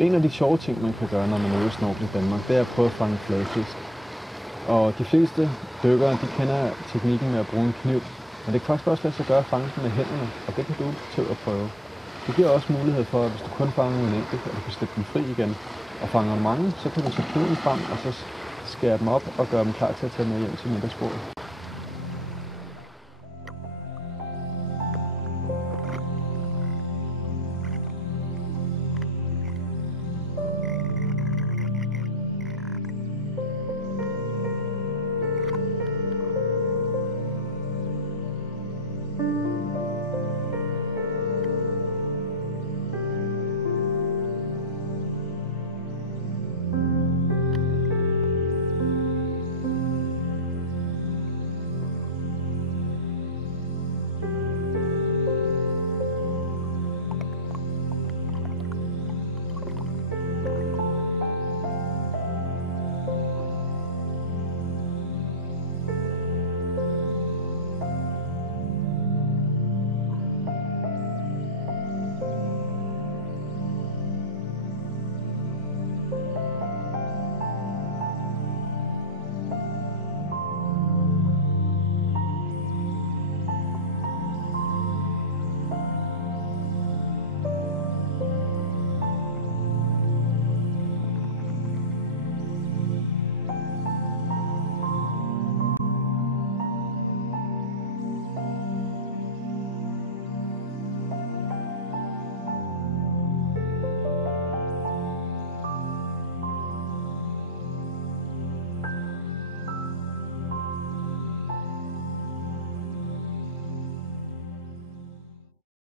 En af de sjove ting, man kan gøre, når man er ude at snorkle i Danmark, det er at prøve at fange fladfisk. Og de fleste dykkere, de kender teknikken med at bruge en kniv. Men det kan faktisk også lade sig gøre at fange dem med hænderne, og det kan du til at prøve. Det giver også mulighed for, at hvis du kun fanger en enkelt, og du kan slippe dem fri igen, og fanger du mange, så kan du tage kniven frem, og så skære dem op og gøre dem klar til at tage med hjem til middagsbordet.